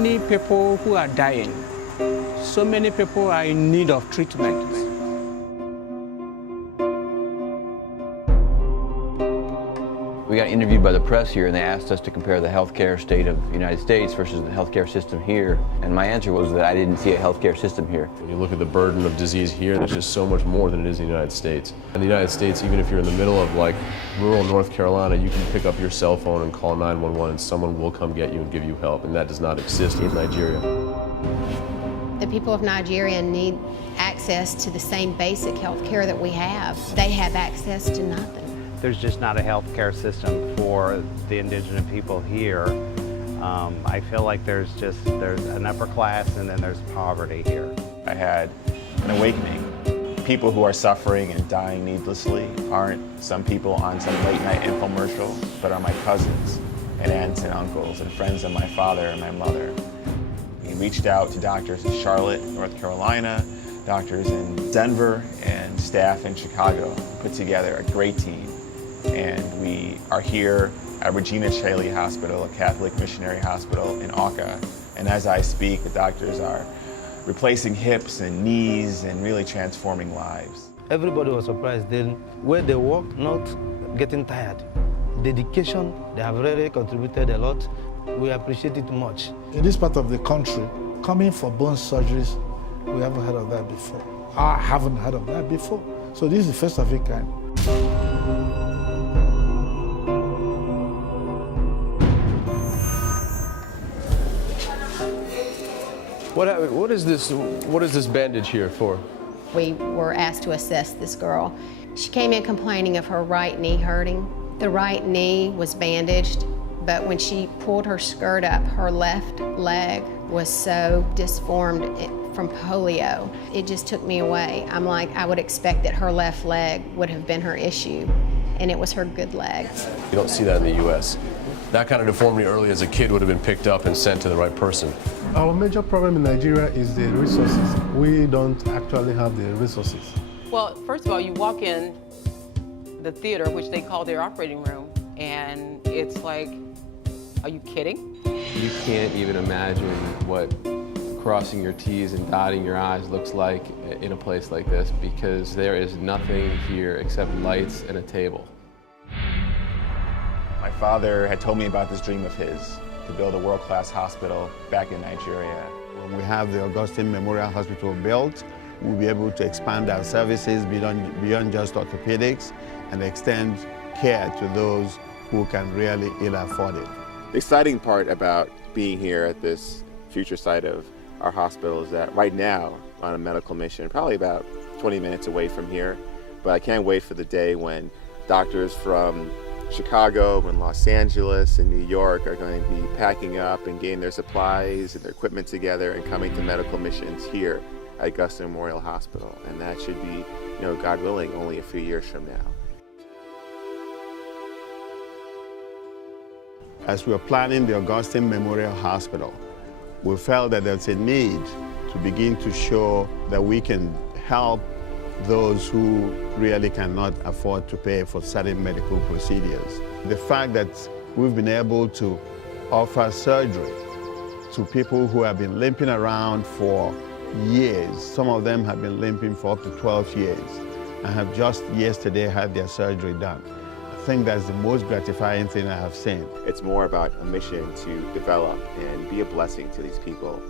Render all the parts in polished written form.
many people who are dying. So many people are in need of treatment. We got interviewed by the press here, and they asked us to compare the healthcare state of the United States versus the healthcare system here. And my answer was that I didn't see a healthcare system here. When you look at the burden of disease here, there's just so much more than it is in the United States. In the United States, even if you're in the middle of like rural North Carolina, you can pick up your cell phone and call 911 and someone will come get you and give you help. And that does not exist in Nigeria. The people of Nigeria need access to the same basic health care that we have. They have access to nothing. There's just not a health care system for the indigenous people here. I feel like there's an upper class and then there's poverty here. I had an awakening. People who are suffering and dying needlessly aren't some people on some late night infomercial, but are my cousins and aunts and uncles and friends of my father and my mother. We reached out to doctors in Charlotte, North Carolina, doctors in Denver, and staff in Chicago, put together a great team. And we are here at Regina Caeli Hospital, a Catholic missionary hospital in Awka. And as I speak, the doctors are replacing hips and knees and really transforming lives. Everybody was surprised. Then where they work, not getting tired. Dedication, they have really contributed a lot. We appreciate it much. In this part of the country, coming for bone surgeries, we haven't heard of that before. I haven't heard of that before. So this is the first of its kind. What is this bandage here for? We were asked to assess this girl. She came in complaining of her right knee hurting. The right knee was bandaged, but when she pulled her skirt up, her left leg was so disformed from polio. It just took me away. I'm like, I would expect that her left leg would have been her issue, and it was her good leg. You don't see that in the U.S. That kind of deformity early as a kid would have been picked up and sent to the right person. Our major problem in Nigeria is the resources. We don't actually have the resources. Well, first of all, you walk in the theater, which they call their operating room, and it's like, are you kidding? You can't even imagine what crossing your T's and dotting your I's looks like in a place like this, because there is nothing here except lights and a table. My father had told me about this dream of his, to build a world-class hospital back in Nigeria. When we have the Augustine Memorial Hospital built, we'll be able to expand our services beyond just orthopedics and extend care to those who can really ill afford it. The exciting part about being here at this future site of our hospital is that right now, on a medical mission, probably about 20 minutes away from here, but I can't wait for the day when doctors from Chicago and Los Angeles and New York are going to be packing up and getting their supplies and their equipment together and coming to medical missions here at Augustine Memorial Hospital. And that should be, God willing, only a few years from now. As we were planning the Augustine Memorial Hospital, we felt that there's a need to begin to show that we can help those who really cannot afford to pay for certain medical procedures. The fact that we've been able to offer surgery to people who have been limping around for years, some of them have been limping for up to 12 years, and have just yesterday had their surgery done. I think that's the most gratifying thing I have seen. It's more about a mission to develop and be a blessing to these people.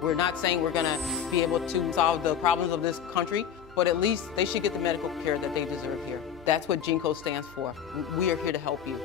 We're not saying we're going to be able to solve the problems of this country, but at least they should get the medical care that they deserve here. That's what Geanco stands for. We are here to help you.